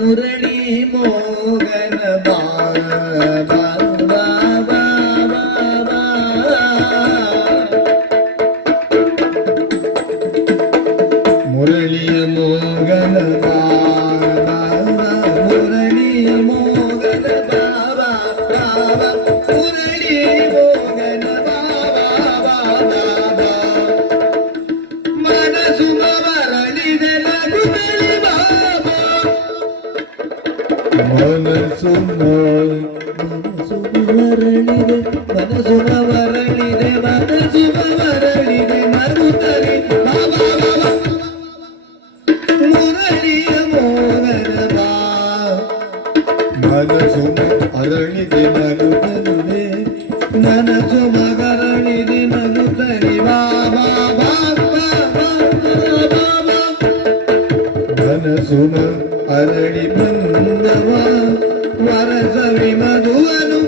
ಮುರಳಿ ಮೋಗನ ಬಾಬಾ ಮುರಳಿಯ ಮೋಗನ ಬಾಬಾ ಮುರಳಿ ಮೋಗನ ಬಾಬಾ ಬಾಬಾ ಮುರಳಿ ಮೋಗನ ಬಾಬಾ ಬಾಬಾ ಮನಸ್ಸು ಮರಳಿದೆ ನಗುತ್ತಲಿ ಬಾಬಾ ಮನಸ್ಸು ಮರಳಿದೆ ಮನಸ್ಸು ಮರಳಿದೆ ಮನಸ್ಸು ಮರಳಿದೆ ನಗುತ್ತಲಿ ಬಾಬಾ ಮುರಳಿಯ ಮೋಗನ ಬಾ ಮನಸ್ಸು ಅರಳಿದೆ ನಗುತ್ತಲಿದೆ ಮನಸ್ಸು ಮಗರಳಿದೆ ನಗುತ್ತಲಿ ಬಾಬಾ ಮನಸ್ಸು ಅರಳಿ ಬಂದವ ವರಸವಿ ಮಧುವನು